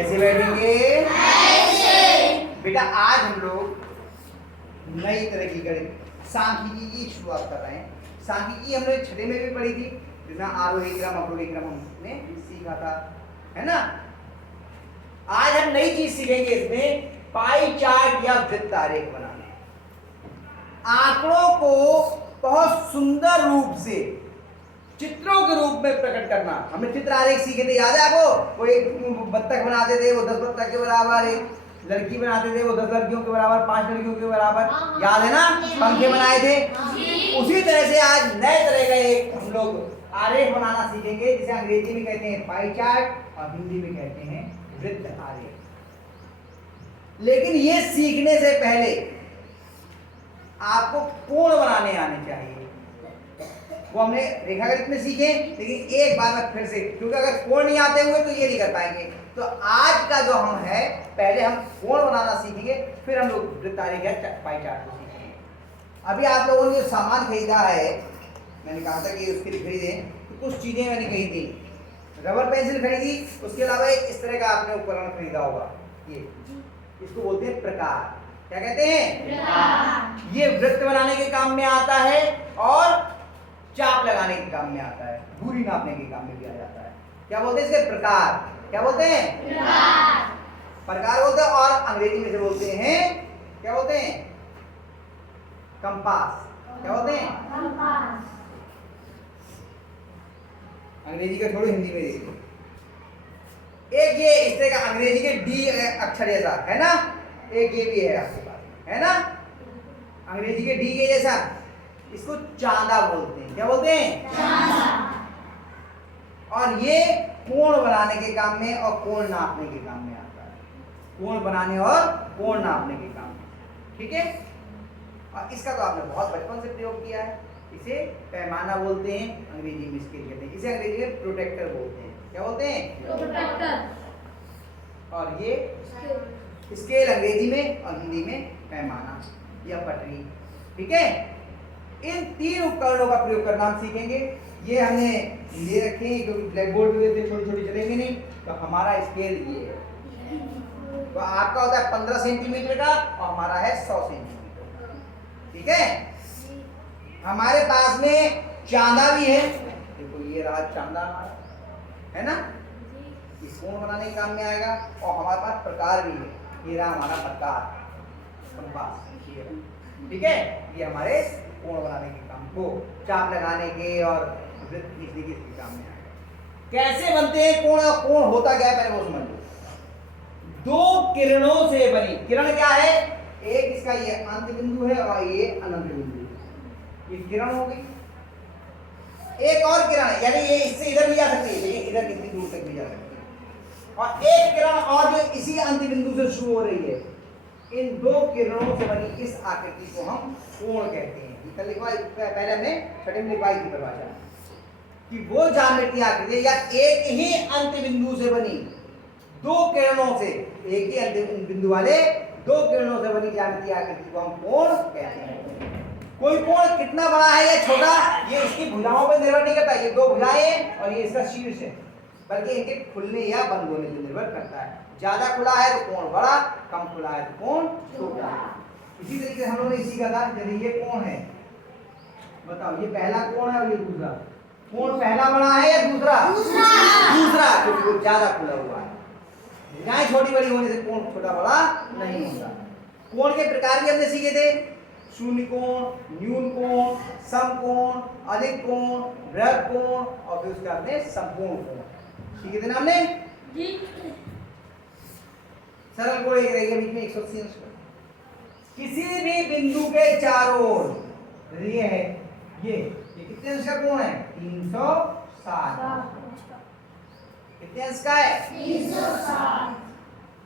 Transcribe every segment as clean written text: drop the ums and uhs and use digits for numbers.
कैसे बैठेंगे? ऐसे। बेटा आज हम लोग नई तरह की गणित सांख्यिकी की शुरुआत कर रहे हैं। सांख्यिकी हमने छठे में भी पढ़ी थी, जिसमें आरोही क्रम अवरोही क्रम हमने सीखा था, है ना। आज हम नई चीज सीखेंगे, इसमें पाई चार्ट या वृत्त आरेख बनाने। आंकड़ों को बहुत सुंदर रूप से चित्रों के रूप में प्रकट करना। हमने चित्र आरेख सीखे थे, याद है आपको? वो एक बत्तख बनाते थे, वो 10 बत्तख के बराबर, एक लड़की बनाते थे वो 10 लड़कियों के बराबर, 5 लड़कियों के बराबर, याद है ना? पंखे बनाए थे। उसी तरह से आज नए तरह का एक हम लोग आरेख बनाना सीखेंगे, जिसे अंग्रेजी में कहते हैं पाई चार्ट और हिंदी में कहते हैं वृत्त आरेख। लेकिन ये सीखने से पहले आपको कोण बनाने आने चाहिए। वो हमने रेखागणित में सीखे, लेकिन एक बार में फिर से, क्योंकि अगर कोण नहीं आते हुए तो ये नहीं कर पाएंगे। तो आज का जो हम है, पहले हम कोण बनाना सीखेंगे, फिर हम लोग वृत्त आरेख या पाई चार्ट को सीखेंगे। अभी आप लोगों ने जो सामान खरीदा है, मैंने कहा था कि उसके लिए खरीदें, तो कुछ चीजें मैंने कही थी। रबर पेंसिल खरीदी, उसके अलावा इस तरह का आपने उपकरण खरीदा होगा, ये इसको बोलते हैं प्रकार। क्या कहते हैं? ये वृत्त बनाने के काम में आता है और चाप लगाने के काम में आता है, दूरी नापने के काम में भी आ जाता है। क्या बोलते हैं इसके? प्रकार। क्या बोलते हैं? प्रकार बोलते हैं। और अंग्रेजी में से बोलते हैं, क्या बोलते हैं? कंपास। क्या बोलते हैं? कंपास। अंग्रेजी का छोड़ो, हिंदी में देखो। एक ये इस तरह का अंग्रेजी के डी अक्षर जैसा है ना, एक ये भी है आपके पास, है ना, अंग्रेजी के डी के जैसा। इसको चांदा बोलते हैं। क्या बोलते हैं? चांदा। और ये कोण बनाने के काम में और कोण नापने के काम में आता है। कोण बनाने और कोण नापने के काम में, ठीक है। और इसका तो आपने बहुत बचपन से प्रयोग किया है। इसे पैमाना बोलते हैं, अंग्रेजी में स्केल कहते हैं। इसे अंग्रेजी में प्रोटेक्टर बोलते हैं। क्या बोलते हैं? प्रोटेक्टर। और ये स्केल अंग्रेजी में और हिंदी में पैमाना या पटरी, ठीक है। इन तीन उपकरणों का प्रयोग करना हम सीखेंगे। ये हमने ले रखे हैं क्योंकि ब्लैक बोर्ड में छोटे छोटे चलेंगे नहीं, तो हमारा स्केल ये है। तो आपका होता है 15 सेंटीमीटर का और हमारा है 100 सेंटीमीटर का, ठीक है। हमारे पास में चांदा भी है, देखो ये रहा चांदा हमारा, है ना, इस कोण बनाने के काम में आएगा। और हमारे पास प्रकार भी है, ये रहा हमारा प्रकार, कंपास, ठीक है। ये हमारे कोण बनाने के काम को, चाप लगाने के और वृत्त खींचने के काम में आएगा। कैसे बनते हैं कोण और कोण होता क्या है पहले वो समझ लो। दो किरणों से बनी, किरण क्या है? एक इसका ये अंत बिंदु है और ये अनंत बिंदु है, ये किरण हो गई। एक और किरण है, यानी ये इससे इधर भी जा सकती है, लेकिन इधर कितनी दूर तक भी जा सकती है। और एक किरण और जो इसी अंत बिंदु से शुरू हो रही है। इन दो किरणों से बनी इस आकृति को हम कोण कहते हैं। पहले हमने छठे में लिखवाई थी परिभाषा कि वो ज्यामितीय आकृति या एक ही अंत बिंदु से बनी दो किरणों से, एक ही अंत बिंदु वाले दो किरणों से बनी ज्यामितीय आकृति को हम कोण कहते हैं। कोई कोण कितना बड़ा है या छोटा, ये इसकी भुजाओं पर निर्भर नहीं करता। ये दो भुजाएं और ये इसका शीर्ष है, बल्कि इनके खुलने या बंद होने पर निर्भर करता है। ज्यादा खुला है तो कोण बड़ा, कम खुला है तो कोण छोटा। इसी तरीके से हम लोगों ने सीखा था, यदि ये कोण है, बताओ ये पहला कोण है और ये दूसरा कोण, पहला बड़ा है या दूसरा? दूसरा, क्योंकि वो ज्यादा खुला हुआ है। भुजाएं छोटी बड़ी होने से कोण छोटा बड़ा नहीं होता। कोण के प्रकार भी हमने सीखे थे, शून्य कोण, न्यून कोण, समकोण, अधिक कोण, बृहद कोण और फिर उसके बाद में संपूर्ण कोण सीखे थे ना हमने जी। सरल कोण एक रहेगा बीच में 180 अंश। किसी भी बिंदु के चारों ओर ये है, ये कितने अंश का कोण है? 360। कितने अंश का है? 360।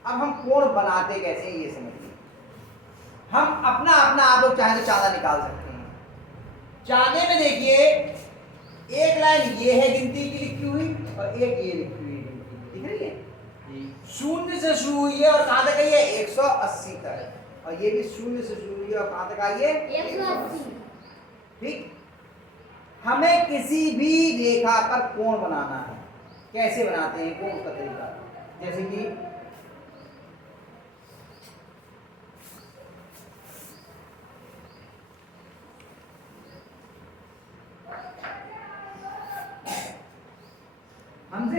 अब हम कोण बनाते कैसे ये समझिए। हम अपना अपना, आप लोग चाहे तो चांदा निकाल सकते हैं। चांदे में देखिए एक लाइन ये है गिनती की लिखी हुई और एक ये लिखी हुई गिनती, दिख रही है? शून्य से शुरू हुई है और कहां तक आई है? 180 तक। और ये भी शून्य से शुरू हुई है और कहां तक आई है? 180। ठीक। हमें किसी भी रेखा पर कोण बनाना है। कैसे बनाते हैं कोण का तरीका? जैसे कि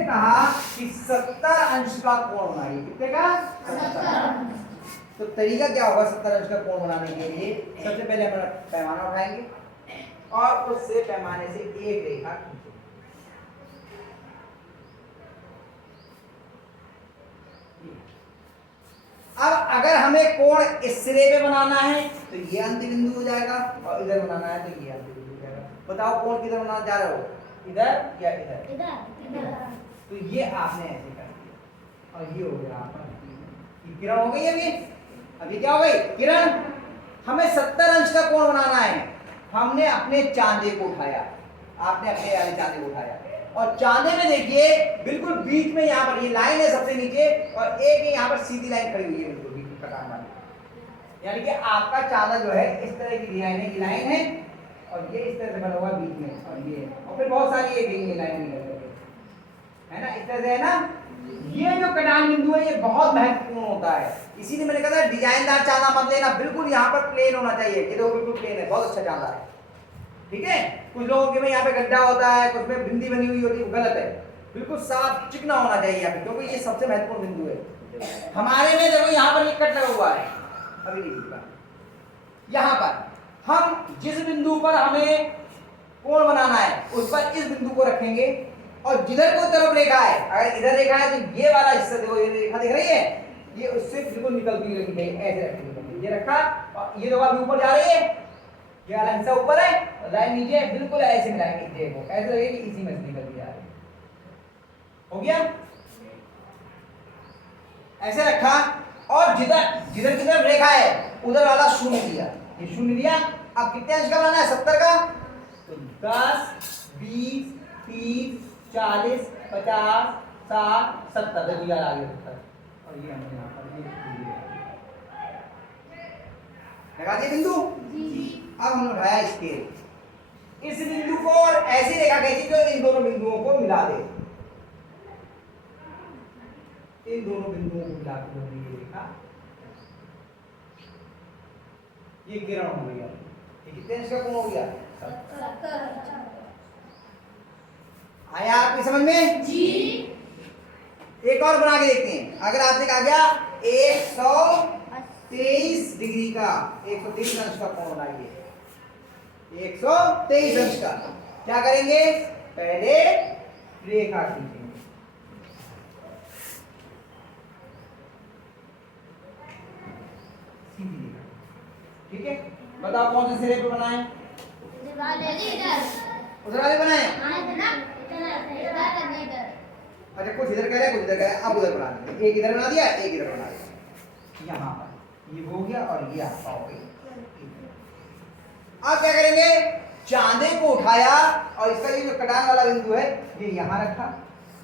कहा कि 70 अंश का कोण बनाइए। कितने का? 70। तो तरीका क्या होगा 70 अंश का कोण बनाने के लिए? सबसे पहले हम पैमाना उठाएंगे और उससे पैमाने से एक रेखा खींचेंगे। अब अगर हमें कोण इस सिरे पे बनाना है तो ये अंत बिंदु हो जाएगा और इधर बनाना है तो ये अंत बिंदु हो जाएगा। बताओ कोण किधर बनाना चाह रहे हो, इधर या इधर? इधर। तो ये आपने ऐसे कर दिया और ये हो गया आपका किरण हो गई। अभी क्या हो गई किरण? हमें 70 अंश का कोण बनाना है। हमने अपने चांदे को उठाया, आपने अपने वाले चांदे को उठाया और चांदे में देखिए बिल्कुल बीच में यहाँ पर ये लाइन है सबसे नीचे और एक यहाँ पर सीधी लाइन खड़ी हुई है बिल्कुल बीच में कटान वाली। यानी कि आपका चांदा जो है इस तरह की लाइन है और ये इस तरह से बना हुआ बीच में और ये और फिर बहुत सारी ये लाइन है ना, इस तरह से है ना। ये जो कटान बिंदु है ये बहुत महत्वपूर्ण होता है, इसीलिए मैंने कहा था डिजाइनदार चांदा मत लेना, बिल्कुल यहाँ पर प्लेन होना चाहिए। ये देखो बिल्कुल प्लेन है, बहुत अच्छा चांदा है। ठीक है, कुछ लोगों के में यहाँ पे गड्ढा होता है, कुछ में बिंदी बनी हुई होती है, गलत है। बिल्कुल साफ चिकना होना चाहिए यहाँ पे, क्योंकि ये सबसे महत्वपूर्ण बिंदु है। हमारे में देखो यहाँ पर ये कट लगा हुआ है, अभी नहीं दिखा। यहाँ पर हम जिस बिंदु पर हमें कोण बनाना है उस पर इस बिंदु को रखेंगे और जिधर कोई तरफ रेखा है, अगर इधर रेखा है तो ये वाला हिस्सा देखो, ये रेखा दिख रही है, ये उससे बिल्कुल निकलती हुई ऐसे रखेंगे। ये रखा और ये देखो अभी ऊपर जा रही है, ये वाला हिस्सा ऊपर है और लाइन नीचे है, बिल्कुल ऐसे मिलाएंगे। देखो ऐसे लगेगी इसी में से निकल जा रही है। हो गया? ऐसे रखा और जिधर जिधर किधर रेखा है उधर वाला शून्य लिया, ये शून्य लिया। अब कितने अंश का बनाना है? 70 का। तो 10, 20, 30, 40, 50, 60, 70 देखो यार आगे 70 और ये हमने यहाँ पर लगा दिए बिंदु जी। अब हमने उठाया स्केल, इस बिंदु को और ऐसी रेखा खींची जो इन दोनों बिंदुओं को मिला दे, इन दोनों बिंदुओं को मिला के ये रेखा, ये किरण हो गया। ये कितने अंश का कोण हो गया? 70। आया आपकी समझ में जी? एक और बना के देखते हैं। अगर आपसे कहा गया 123 डिग्री का 123 अंश का कोण बनाइए, 123 अंश का, क्या करेंगे? पहले रेखा खींचेंगे, सीधी रेखा। ठीक है, बताओ कौन से सिरे पे बनाए? उधर वाले बनाए। अच्छा, कुछ इधर कह रहे हैं कुछ इधर कह रहे हैं, अब उधर बना देंगे। एक इधर बना दिया, एक इधर बना दिया। यहाँ पर ये हो गया और ये आपका हो गया। अब क्या करेंगे? चांदे को उठाया और इसका ये जो कटान वाला बिंदु है ये यहाँ रखा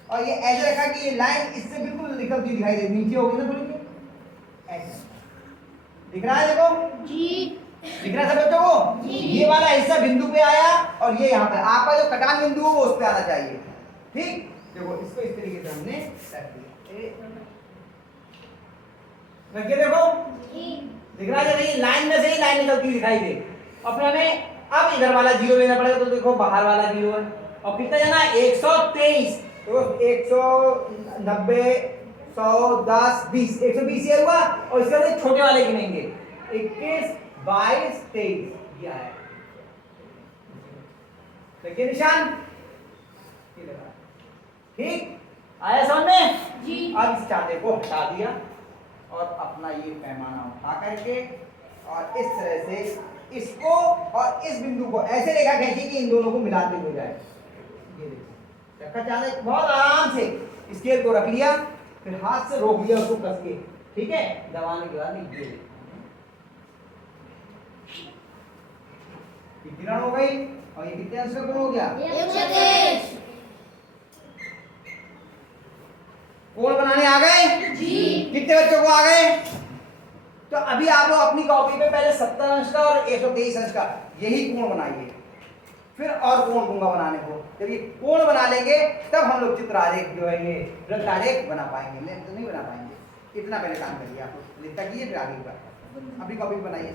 और ये ऐसे रखा कि ये लाइन इससे बिल्कुल निकलती हुई दिखाई दे, नीचे होगी ना थोड़ी सी, ऐसे दिख रहा है। देखो जी, दिख रहा है सब बच्चों को? ये वाला हिस्सा बिंदु पे आया और ये यहाँ पे आपका जो कटान बिंदु है वो उस पे आना चाहिए। ठीक, देखो इसको इस तरीके से हमने रख दिया, रखिए। देखो दिख रहा है नहीं? लाइन में से ही लाइन निकलती हुई दिखाई दे और फिर हमें अब इधर वाला जीरो लेना पड़ेगा। तो देखो बाहर वाला जीरो है और कितना जाना है? 123। तो 190, 100, 10, 20, 120 ये हुआ और इसके बाद छोटे वाले गिनेंगे, 21, 22, 23 ये आया। देखिए निशान, ठीक आया समझ में जी? अब इस चांदे को हटा दिया और अपना ये पैमाना उठा करके और इस तरह से इसको और इस बिंदु को ऐसे रेखा खींची कि इन दोनों को मिलाते हो जाए। ये देखिए रखा चांदा, बहुत आराम से स्केल को रख लिया, फिर हाथ से रोक लिया उसको कस के। ठीक है, दबाने के बाद ये किरण हो गई और ये कितने अंश का कोण हो गया? 123। कोण बनाने आ गए जी? कितने बच्चों को आ गए? तो अभी आप लोग अपनी कॉपी पे पहले 70 अंश का और 123 अंश का यही कोण बनाइए, फिर और कोण दूंगा बनाने को। जब ये कोण बना लेंगे तब हम लोग चित्रारेख जो है ये वृत्तारेख बना पाएंगे, नहीं तो नहीं बना पाएंगे। इतना पहले काम करिए आप, लिखता कीजिए फिर आगे का। अपनी कॉपी बनाइए।